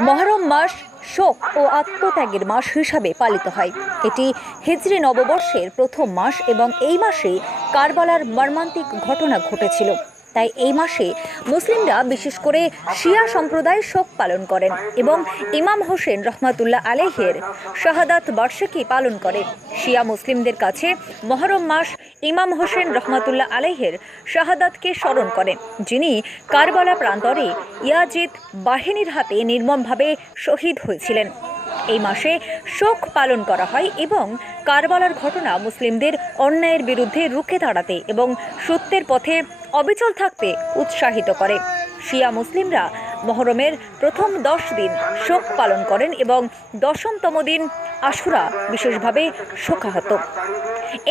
মহরম মাস শোক ও আত্মত্যাগের মাস হিসাবে পালিত হয়। এটি হিজড়ি নববর্ষের প্রথম মাস এবং এই মাসে কারবালার মর্মান্তিক ঘটনা ঘটেছিল। তাই এই মাসে মুসলিমরা, বিশেষ করে শিয়া সম্প্রদায় শোক পালন করেন এবং ইমাম হোসেন রহমাতুল্লাহ আলেহের শাহাদাত বার্ষিকী পালন করে শিয়া মুসলিমদের কাছে মহরম মাস ইমাম হোসেন রহমাতুল্লাহ আলেহের শাহাদাতকে স্মরণ করেন, যিনি কারবালা প্রান্তরে ইয়াজিদ বাহিনীর হাতে নির্মমভাবে শহীদ হয়েছিলেন। এই মাসে শোক পালন করা হয় এবং কারবালার ঘটনা মুসলিমদের অন্যায়ের বিরুদ্ধে রুখে দাঁড়াতে এবং সত্যের পথে অবিচল থাকতে উৎসাহিত করে। শিয়া মুসলিমরা মহরমের প্রথম দশ দিন শোক পালন করেন এবং দশমতম দিন আশুরা বিশেষভাবে শোকাহত।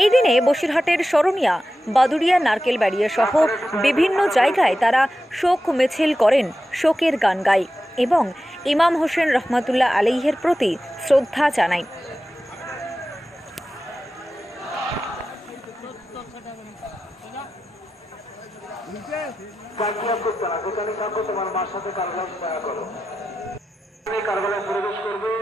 এই দিনে বসিরহাটের স্মরণিয়া বাদুড়িয়া, নারকেলবাড়িয়া সহ বিভিন্ন জায়গায় তারা শোক মিছিল করেন, শোকের গান গায় এবং ইমাম হোসেন রহমাতুল্লাহ আলহের প্রতি শ্রদ্ধা জানাই। কারবালায় প্রবেশ না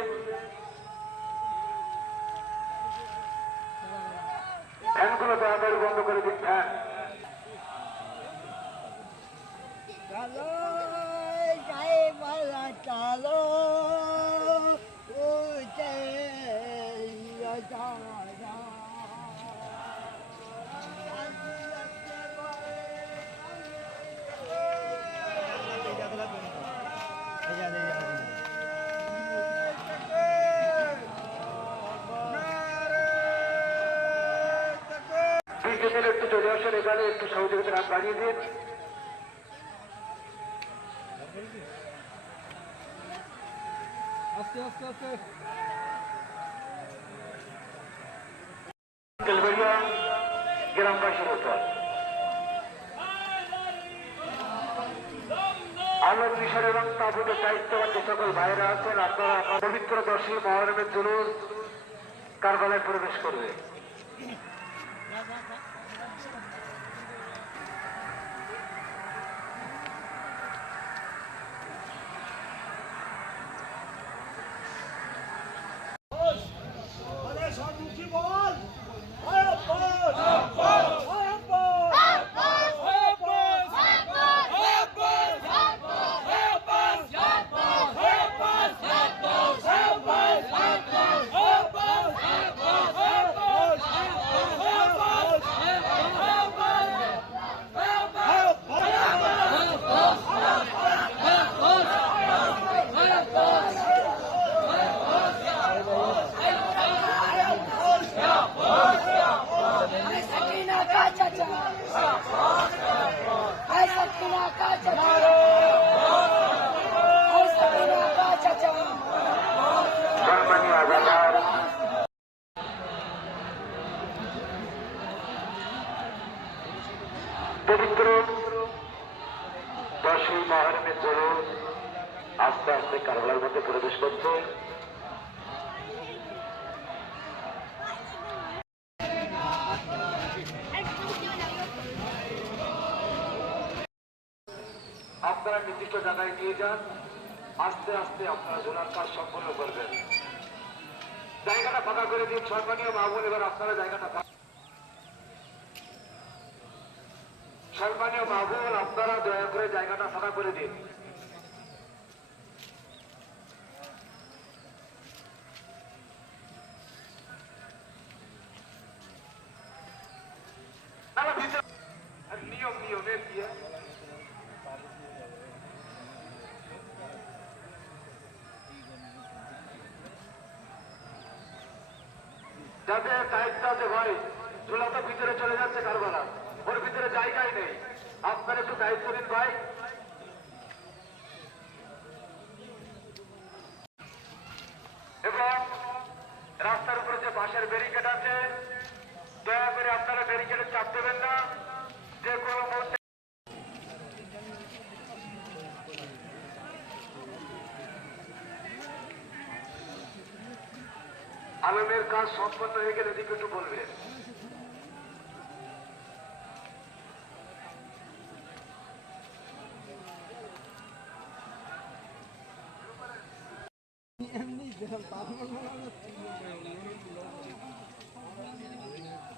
বিদ্যুতের একটু চলে আসেন, এখানে একটু সহযোগিতা হাত বাড়িয়ে দিন। মিশন এবং ভাইরা আপনারা পবিত্র দশী মহরমের জুলুস কারবালায় প্রবেশ করবে। Gracias. পবিত্র দশই মহরমের জরুর আস্তে আস্তে কারবালার মধ্যে প্রবেশ করছে। আপনারা নির্দিষ্ট জায়গায় নিয়ে যান, আস্তে আস্তে আপনারা ঝোলার কাজ সম্পন্ন করবেন। জায়গাটা ফাঁকা করে দিন সম্মানীয় মাহবুল এবার আপনারা জায়গাটা ফাঁকা সম্মানীয় মাহবুল আপনারা দয়া করে জায়গাটা ফাঁকা করে দিন। ঝুলা তো ভিতরে। চলে যাচ্ছে কারবালা ওর ভিতরে জায়গাই নেই। আপনার একটু দায়িত্ব দিন ভাই। এবং রাস্তার উপরে যে বাঁশের ব্যারিকেড আছে, দয়া করে আপনারা ব্যারিকেডে চাপ দেবেন না। যে কোনো মুহূর্তে আলমের কাজ সম্পন্ন হয়ে গেলে এদিকে একটু বলবেন। Yeah, I'm not going to do that.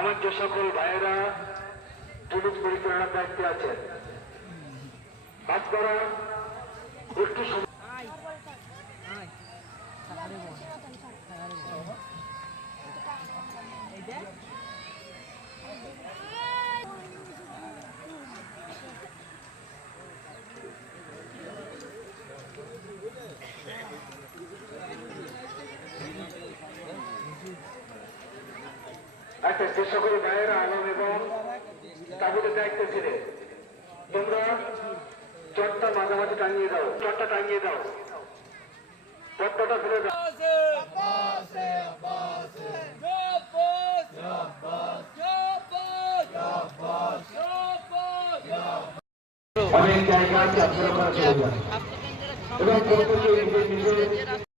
আমার যে সকল ভাইয়েরা পুলিশ পরিচালনার দায়িত্বে আছেন আপনারা একটু সময় আচ্ছা যে সকল ভাইয়েরা আলম এবং তাবুদের দায়িত্ব ছিলেন তোমরা চটটা মাঝামাঝি টাঙিয়ে দাও চটটা টাঙিয়ে দাও। চট্টটা ফেলে দাও। অনেক জায়গা আছে আপনারা এবং